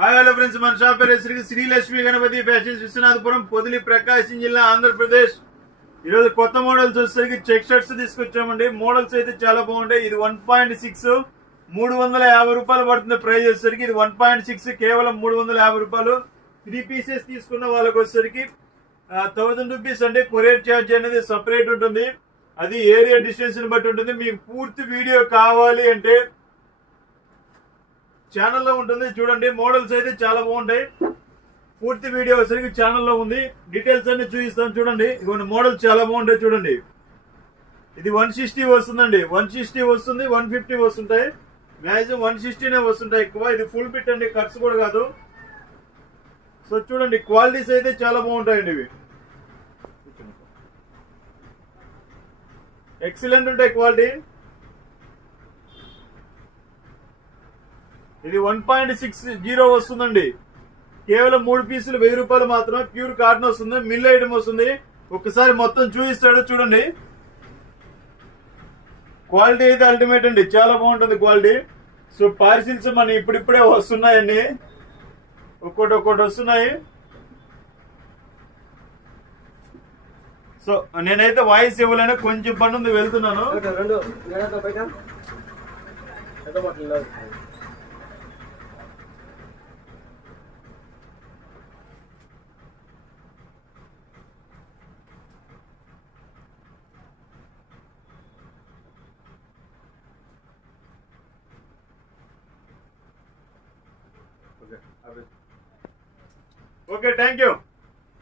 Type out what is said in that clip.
Hi hello friends, మన shop పేరు Srilakshmi Ganapati fashions, Viswanathapuram, Podili, ప్రకాశం జిల్లా, ఆంధ్రప్రదేశ్. ఈరోజు కొత్త మోడల్స్ వచ్చేసరికి చెక్ షర్ట్స్ తీసుకొచ్చామండి. మోడల్స్ అయితే చాలా బాగుంటాయి. ఇది 1.6 350 రూపాయలు పడుతుంది. ప్రైస్ వచ్చేసరికి ఇది 1.6 కేవలం 350 రూపాయలు. 3 పీసెస్ తీసుకున్న వాళ్ళకి వచ్చేసరికి 1000 రూపీస్ అంటే కొరియర్ ఛార్జ్ అనేది సపరేట్ ఉంటుంది. అది ఏరియా డిస్టెన్స్ ని బట్టి ఉంటుంది. మీకు పూర్తి వీడియో కావాలి అంటే ఛానల్లో ఉంటుంది, చూడండి. మోడల్స్ అయితే చాలా బాగుంటాయి. పూర్తి వీడియో వచ్చేసరికి ఛానల్లో ఉంది. డీటెయిల్స్ అన్ని చూపిస్తాను, చూడండి. ఇటువంటి మోడల్స్ చాలా బాగుంటాయి, చూడండి. ఇది 160 వస్తుందండి. 160 వస్తుంది, 150 వస్తుంటాయి. మ్యాక్సిమం 160 వస్తుంటాయి ఎక్కువ. ఇది ఫుల్ బిట్ అండి, కట్స్ కూడా కాదు. సో చూడండి, క్వాలిటీస్ అయితే చాలా బాగుంటాయండి. ఇవి ఎక్సలెంట్ ఉంటాయి క్వాలిటీ. ఇది 1.60 వస్తుందండి. కేవలం 3 పీసులు 1000 రూపాయలు మాత్రమే. ప్యూర్ కాటన్ వస్తుంది, మిల్ ఐటమ్ వస్తుంది. ఒక్కసారి మొత్తం చూపిస్తాడు, చూడండి. క్వాలిటీ అయితే అల్టిమేట్ అండి, చాలా బాగుంటుంది క్వాలిటీ. సో పార్సిల్స్ మన ఇప్పుడిప్పుడే వస్తున్నాయండి, ఒక్కొక్కటి వస్తున్నాయి. సో నేనైతే వాయిస్ ఇవ్వలేను, కొంచెం పని ఉంది, వెళ్తున్నాను. Okay, thank you.